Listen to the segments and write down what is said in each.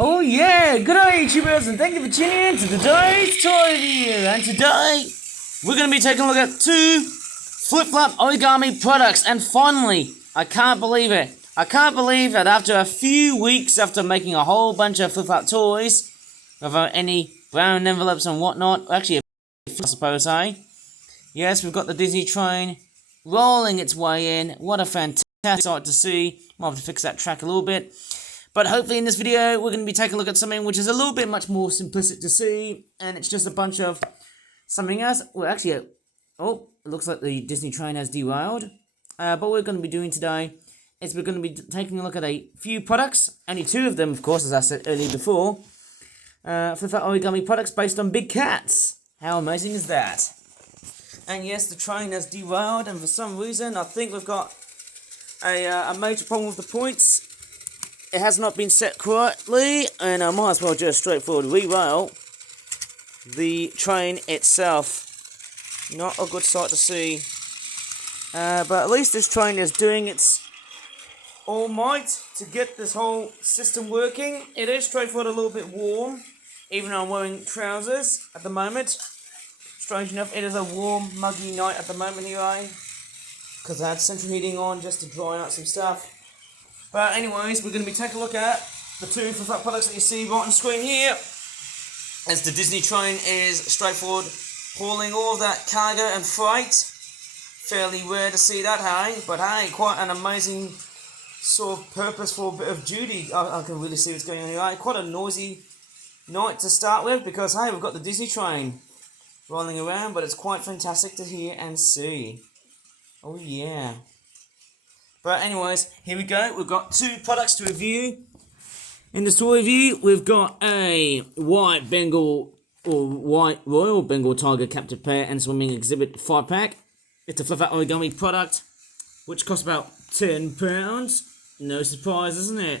Oh yeah, good day YouTubers, and thank you for tuning in to today's toy review. And today, we're going to be taking a look at two flip-flop origami products. And finally, I can't believe it. I can't believe that after a few weeks after making a whole bunch of flip-flop toys, without any brown envelopes and whatnot, actually I suppose, eh? Yes, we've got the Disney train rolling its way in. What a fantastic sight to see. Might have to fix that track a little bit. But hopefully in this video, we're going to be taking a look at something which is a little bit much more simplistic to see. And it's just a bunch of something else. Well, actually, oh, it looks like the Disney train has derailed. But what we're going to be doing today is we're going to be taking a look at a few products. Only two of them, of course, as I said earlier before. Flip-flop origami products based on big cats. How amazing is that? And yes, the train has derailed. And for some reason, I think we've got a major problem with the points. It has not been set correctly, and I might as well just straightforward re-rail the train itself. Not a good sight to see. But at least this train is doing its all might to get this whole system working. It is straightforward a little bit warm, even though I'm wearing trousers at the moment. Strange enough, it is a warm, muggy night at the moment here, because I had central heating on just to dry out some stuff. But anyways, we're going to be taking a look at the two flip-flop products that you see right on the screen here. As the Disney train is straightforward, hauling all of that cargo and freight. Fairly rare to see that, hey? But hey, quite an amazing sort of purposeful bit of duty. I can really see what's going on here. Quite a noisy night to start with, because hey, we've got the Disney train rolling around, but it's quite fantastic to hear and see. Oh yeah. But anyways, here we go. We've got two products to review. In this toy review, we've got a white Bengal or white Royal Bengal Tiger captive pair and swimming exhibit 5-pack. It's a flip-flop origami product, which costs about £10. No surprise, isn't it?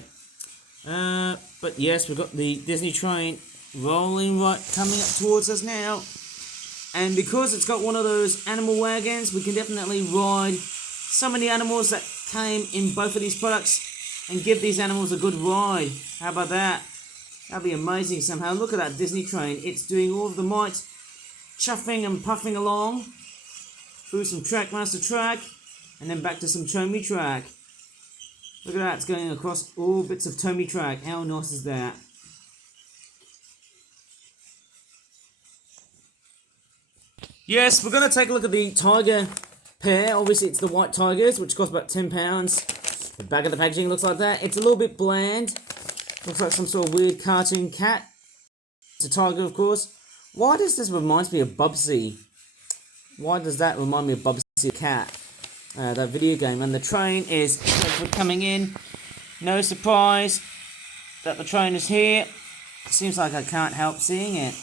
But yes, we've got the Disney train rolling coming up towards us now. And because it's got one of those animal wagons, we can definitely ride some of the animals that came in both of these products and give these animals a good ride. How about that? That'd be amazing somehow. Look at that Disney train. It's doing all of the might, chuffing and puffing along through some Trackmaster track and then back to some Tomy track. Look at that, it's going across all bits of Tomy track. How nice is that? Yes, we're going to take a look at the Tiger pair. Obviously it's the white Tigers, which cost about £10. The back of the packaging looks like that. It's a little bit bland. Looks like some sort of weird cartoon cat. It's a tiger, of course. Why does this remind me of Bubsy? Why does that remind me of Bubsy cat? That video game. And the train is coming in. No surprise that the train is here. Seems like I can't help seeing it.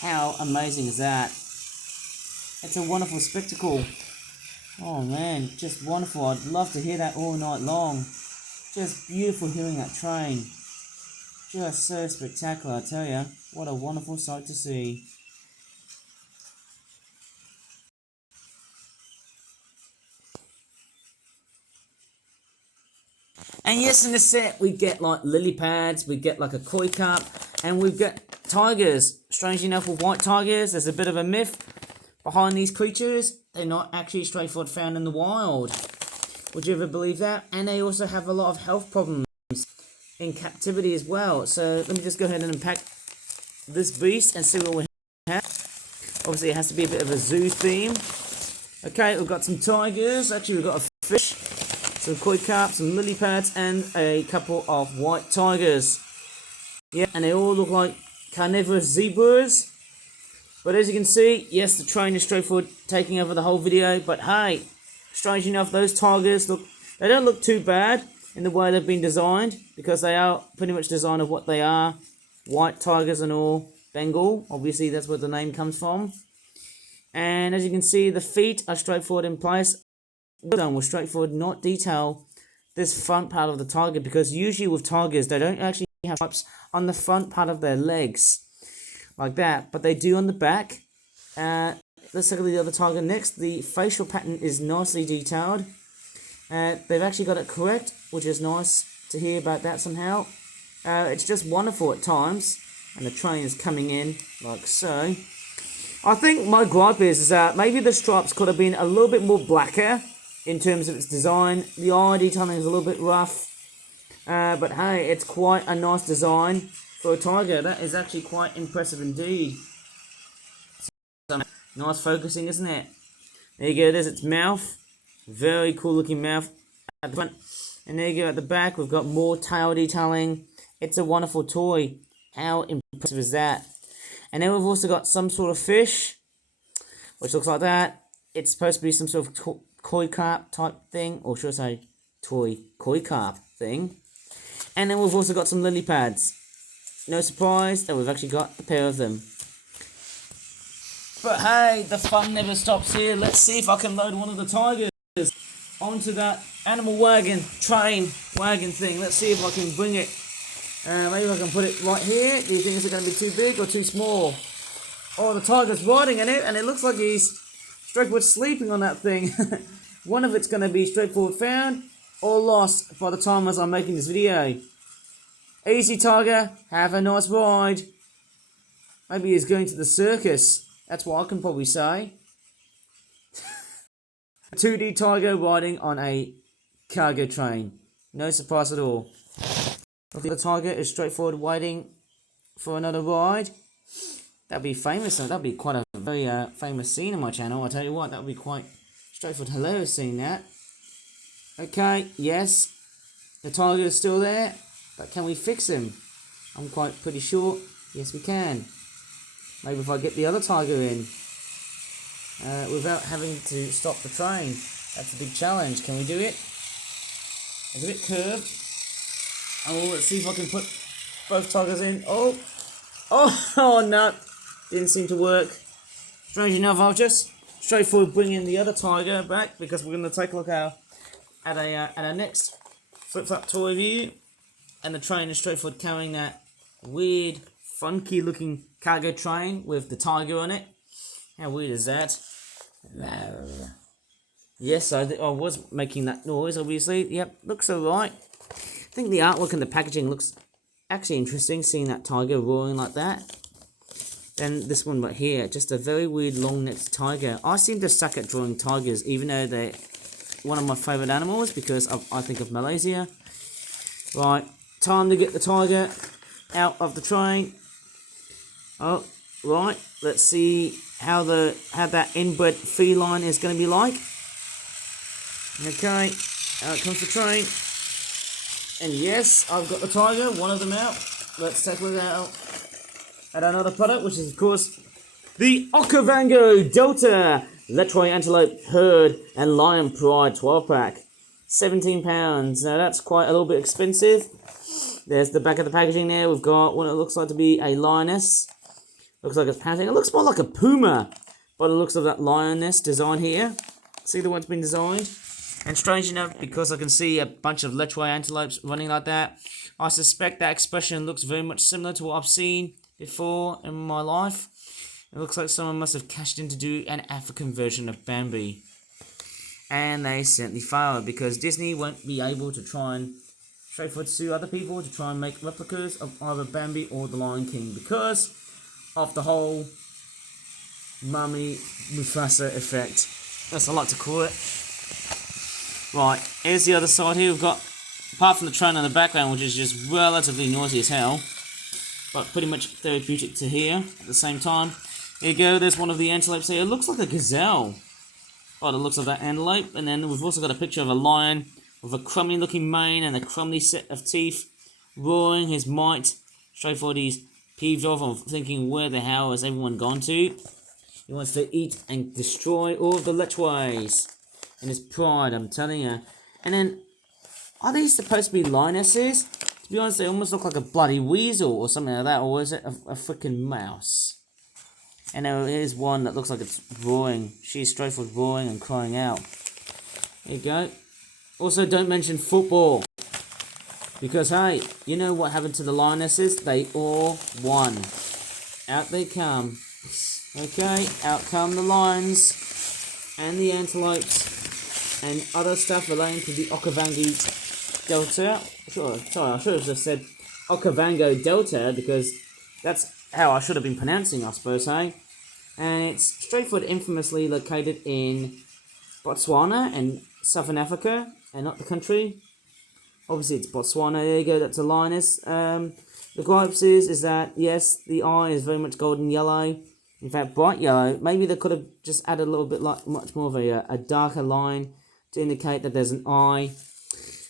How amazing is that? It's a wonderful spectacle. Oh man, just wonderful. I'd love to hear that all night long. Just beautiful hearing that train. Just so spectacular, I tell ya. What a wonderful sight to see. And yes, in this set we get like lily pads, we get like a koi cup, and we've got tigers. Strangely enough, with white tigers, there's a bit of a myth behind these creatures. They're not actually straightforward found in the wild. Would you ever believe that? And they also have a lot of health problems in captivity as well. So let me just go ahead and unpack this beast and see what we have. Obviously it has to be a bit of a zoo theme. Okay, we've got some tigers. Actually we've got a fish, some koi carp, some lily pads, and a couple of white tigers. Yeah, and they all look like carnivorous zebras. But as you can see, yes, the train is straightforward taking over the whole video. But hey, strange enough, those tigers they don't look too bad in the way they've been designed, because they are pretty much designed of what they are. White tigers and all. Bengal, obviously that's where the name comes from. And as you can see, the feet are straightforward in place. Done with straightforward, not detail this front part of the tiger, because usually with tigers, they don't actually have stripes on the front part of their legs. Like that, but they do on the back. Let's look at the other tiger next. The facial pattern is nicely detailed. They've actually got it correct, which is nice to hear about that somehow. It's just wonderful at times, and the train is coming in like so. I think my gripe is that maybe the stripes could have been a little bit more blacker in terms of its design. The eye detailing is a little bit rough, but hey, it's quite a nice design for a tiger. That is actually quite impressive indeed. Nice focusing, isn't it? There you go, there's its mouth. Very cool looking mouth at the front. And there you go, at the back we've got more tail detailing. It's a wonderful toy. How impressive is that? And then we've also got some sort of fish, which looks like that. It's supposed to be some sort of koi carp type thing, or should I say toy koi carp thing. And then we've also got some lily pads. No surprise that we've actually got a pair of them. But hey, the fun never stops here. Let's see if I can load one of the tigers onto that animal wagon thing. Let's see if I can bring it. Maybe I can put it right here. Do you think it's going to be too big or too small? Oh, the tiger's riding in it, and it looks like he's straightforward sleeping on that thing. One of it's going to be straightforward found or lost by the time as I'm making this video. Easy, tiger. Have a nice ride. Maybe he's going to the circus. That's what I can probably say. 2D tiger riding on a cargo train. No surprise at all. The tiger is straightforward waiting for another ride. That'd be famous. That'd be quite a very famous scene on my channel. I'll tell you what, that would be quite straightforward, hilarious seeing that. Okay, yes, the tiger is still there, but can we fix him? I'm quite pretty sure. Yes, we can. Maybe if I get the other tiger in without having to stop the train. That's a big challenge. Can we do it? It's a bit curved. Oh, let's see if I can put both tigers in. Oh no, didn't seem to work. Strange enough, I'll just straightforward bring in the other tiger back because we're going to take a look at our next flip-flap toy review, and the train is straightforward carrying that weird, funky looking cargo train with the tiger on it. How weird is that? Yes, I was making that noise, obviously. Yep, looks alright. I think the artwork and the packaging looks actually interesting, seeing that tiger roaring like that. Then this one right here, just a very weird long-necked tiger. I seem to suck at drawing tigers, even though they're one of my favourite animals because I think of Malaysia. Right, time to get the tiger out of the train. Oh, right, let's see how that inbred feline is going to be like. Okay, out comes the train. And yes, I've got the tiger, one of them out. Let's take a look at another product, which is of course the OKAVANGO Delta Lechwe Antelope Herd and Lion Pride 12 pack. £17. Now that's quite a little bit expensive. There's the back of the packaging there. We've got what it looks like to be a lioness. Looks like it's panting. It looks more like a puma by the looks of that lioness design here. See the way it's been designed? And strange enough, because I can see a bunch of Lechwe antelopes running like that, I suspect that expression looks very much similar to what I've seen before in my life. It looks like someone must have cashed in to do an African version of Bambi. And they certainly failed, because Disney won't be able to try and straightforward sue other people to try and make replicas of either Bambi or the Lion King, because of the whole Mummy Mufasa effect. That's what I like to call it. Right, here's the other side here. We've got, apart from the train in the background, which is just relatively noisy as hell, but pretty much therapeutic to hear at the same time. Here you go, there's one of the antelopes here. It looks like a gazelle by the looks of that antelope. And then we've also got a picture of a lion with a crummy looking mane and a crummy set of teeth, roaring his might. Straightforward, he's peeved off of thinking, where the hell has everyone gone to? He wants to eat and destroy all of the Lechwes. In his pride, I'm telling you. And then, are these supposed to be lionesses? To be honest, they almost look like a bloody weasel or something like that. Or is it a freaking mouse? And there is one that looks like it's roaring. She's straightforward roaring and crying out. There you go. Also, don't mention football. Because, hey, you know what happened to the lionesses? They all won. Out they come. Okay, out come the lions and the antelopes and other stuff relating to the OKAVANGO Delta. Sorry, I should have just said OKAVANGO Delta, because that's how I should have been pronouncing, I suppose, hey? And it's straightforward, infamously located in Botswana and Southern Africa, and not the country. Obviously, it's Botswana. There you go. That's a lioness. The gripes is that yes, the eye is very much golden yellow. In fact, bright yellow. Maybe they could have just added a little bit much more of a darker line to indicate that there's an eye.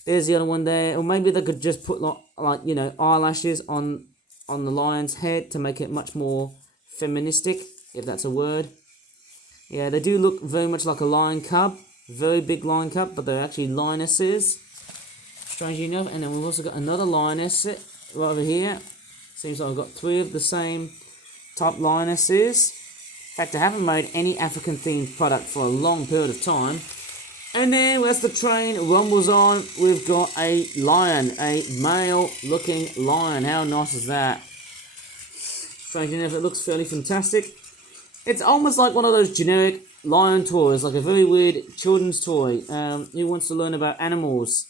There's the other one there, or maybe they could just put like you know, eyelashes on the lion's head to make it much more feministic, if that's a word. Yeah, they do look very much like a lion cub, very big lion cub, but they're actually lionesses, strangely enough. And then we've also got another lioness right over here. Seems like I've got 3 of the same type lionesses. In fact, I haven't made any African themed product for a long period of time. And then as the train rumbles on, we've got a lion, a male looking lion. How nice is that? Strangely enough, it looks fairly fantastic. It's almost like one of those generic lion toys, like a very weird children's toy. Who wants to learn about animals?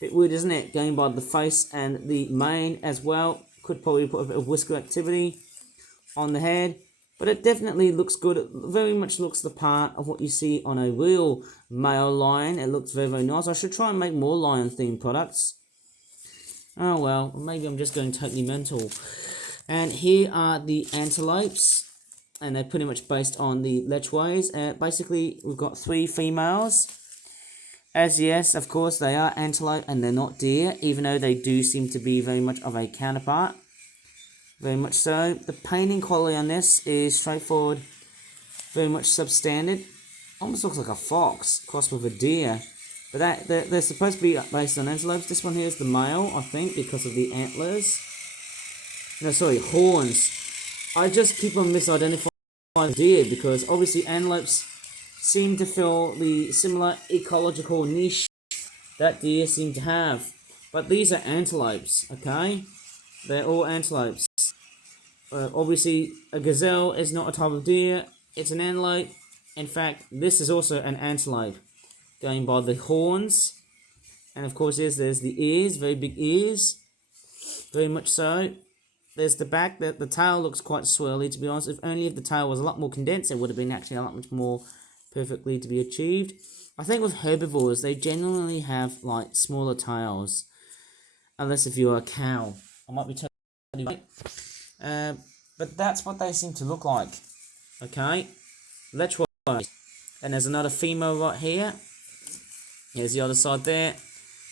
Bit weird, isn't it? Going by the face and the mane as well. Could probably put a bit of whisker activity on the head. But it definitely looks good. It very much looks the part of what you see on a real male lion. It looks very, very nice. I should try and make more lion-themed products. Oh well, maybe I'm just going totally mental. And here are the antelopes. And they're pretty much based on the Lechwes. Basically, we've got 3 females. As yes, of course, they are antelope and they're not deer, even though they do seem to be very much of a counterpart. Very much so. The painting quality on this is straightforward, very much substandard. Almost looks like a fox crossed with a deer. But they're supposed to be based on antelopes. This one here is the male, I think, because of the antlers. No, sorry, horns. I just keep on misidentifying deer because obviously antelopes seem to fill the similar ecological niche that deer seem to have. But these are antelopes, okay? They're all antelopes. Obviously, a gazelle is not a type of deer. It's an antelope. In fact, this is also an antelope, going by the horns. And of course, there's the ears, very big ears. Very much so. There's the back. The tail looks quite swirly, to be honest. If the tail was a lot more condensed, it would have been actually a lot much more perfectly to be achieved. I think with herbivores, they generally have like smaller tails. Unless if you're a cow. I might be totally right. But that's what they seem to look like. Okay. Lechwe. And there's another female right here. Here's the other side there.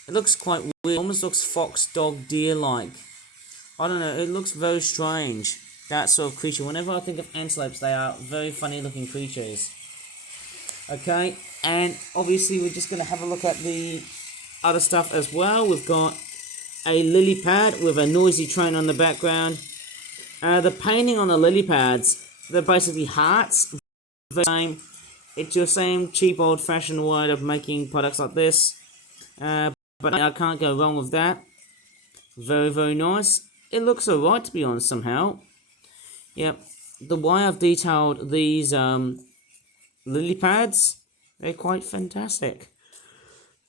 It looks quite weird. It almost looks fox, dog, deer-like. I don't know, it looks very strange, that sort of creature. Whenever I think of antelopes, they are very funny looking creatures. Okay, and obviously we're just going to have a look at the other stuff as well. We've got a lily pad with a noisy train on the background. The painting on the lily pads, they're basically hearts. It's your same cheap old fashioned way of making products like this. But I can't go wrong with that. Very, very nice. It looks alright, to be honest, somehow. Yep. The way I've detailed these lily pads, they're quite fantastic.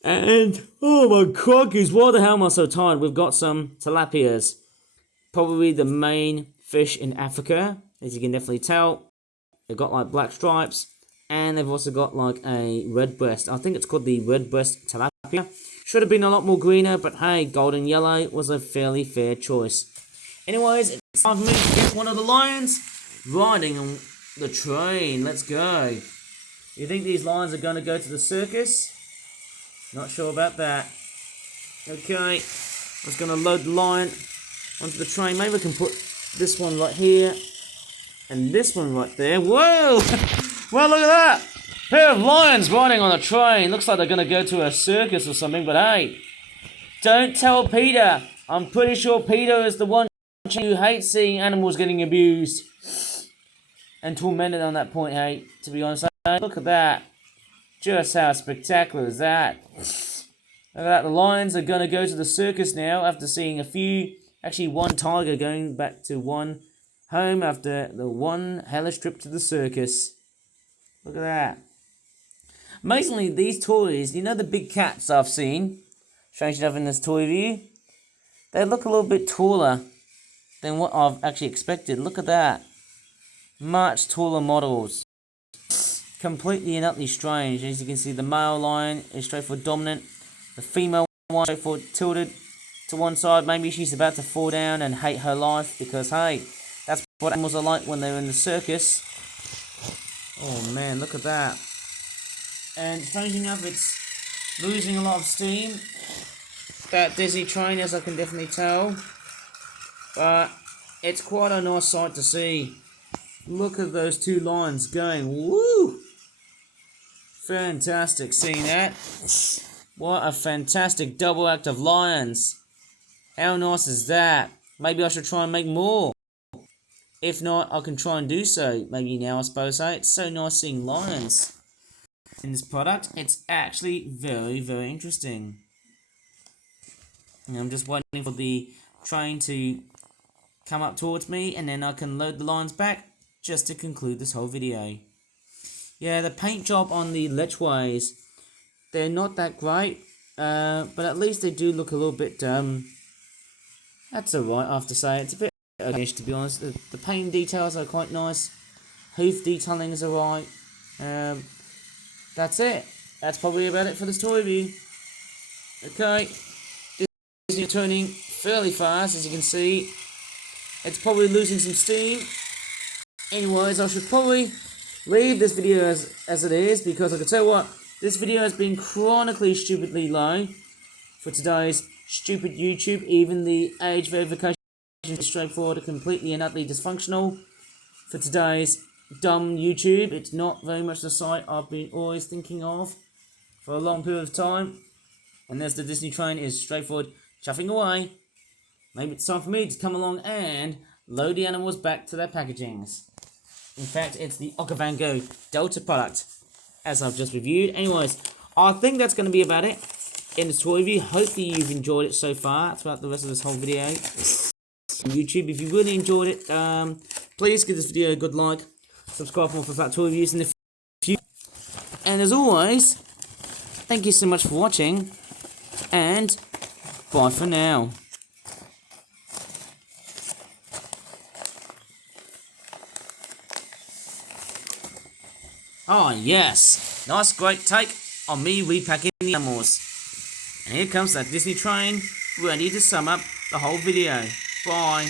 And, oh my crockies, why the hell am I so tired? We've got some tilapias. Probably the main fish in Africa, as you can definitely tell. They've got like black stripes. And they've also got like a red breast. I think it's called the red breast tilapia. Should have been a lot more greener, but hey, golden yellow was a fairly fair choice. Anyways, it's time for me to get one of the lions riding on the train. Let's go. You think these lions are going to go to the circus? Not sure about that. Okay, I was going to load the lion onto the train. Maybe we can put this one right here and this one right there. Whoa! Well, look at that. Pair of lions riding on a train. Looks like they're going to go to a circus or something, but hey, don't tell Peter. I'm pretty sure Peter is the one who hates seeing animals getting abused and tormented on that point, hey, to be honest. Hey, look at that. Just how spectacular is that? Look at that. The lions are going to go to the circus now after seeing one tiger going back to one home after the one hellish trip to the circus. Look at that. Amazingly, these toys, you know the big cats I've seen, strange enough in this toy view? They look a little bit taller than what I've actually expected. Look at that. Much taller models. Completely and utterly strange. As you can see, the male lion is straightforward dominant. The female one straightforward tilted to one side. Maybe she's about to fall down and hate her life because, hey, that's what animals are like when they're in the circus. Oh man, look at that. And strangely enough, it's losing a lot of steam. That dizzy train, as I can definitely tell. But it's quite a nice sight to see. Look at those two lions going. Woo! Fantastic seeing that. What a fantastic double act of lions. How nice is that? Maybe I should try and make more. If not, I can try and do so. Maybe now, I suppose. Hey, it's so nice seeing lions in this product. It's actually very, very interesting. And I'm just waiting for the train to come up towards me, and then I can load the lions back just to conclude this whole video. Yeah, the paint job on the Lechwe's, they're not that great, but at least they do look a little bit, that's alright, I have to say. It's a bit okay-ish, to be honest. The paint details are quite nice. Hoof detailing is alright. That's it. That's probably about it for this toy review. Okay. This is turning fairly fast, as you can see. It's probably losing some steam. Anyways, I should probably leave this video as it is, because I can tell you what, this video has been chronically stupidly low for today's stupid YouTube. Even the age verification is straightforward and completely and utterly dysfunctional for today's dumb YouTube. It's not very much the site I've been always thinking of for a long period of time. And there's the Disney train is straightforward chuffing away. Maybe it's time for me to come along and load the animals back to their packagings. In fact, it's the OKAVANGO Delta product, as I've just reviewed. Anyways, I think that's going to be about it in this toy review. Hopefully you've enjoyed it so far throughout the rest of this whole video. YouTube, if you really enjoyed it, please give this video a good like. Subscribe for more for flat toy reviews in the future. And as always, thank you so much for watching, and bye for now. Oh yes, nice great take on me repacking the animals. And here comes that Disney train, ready to sum up the whole video. Bye.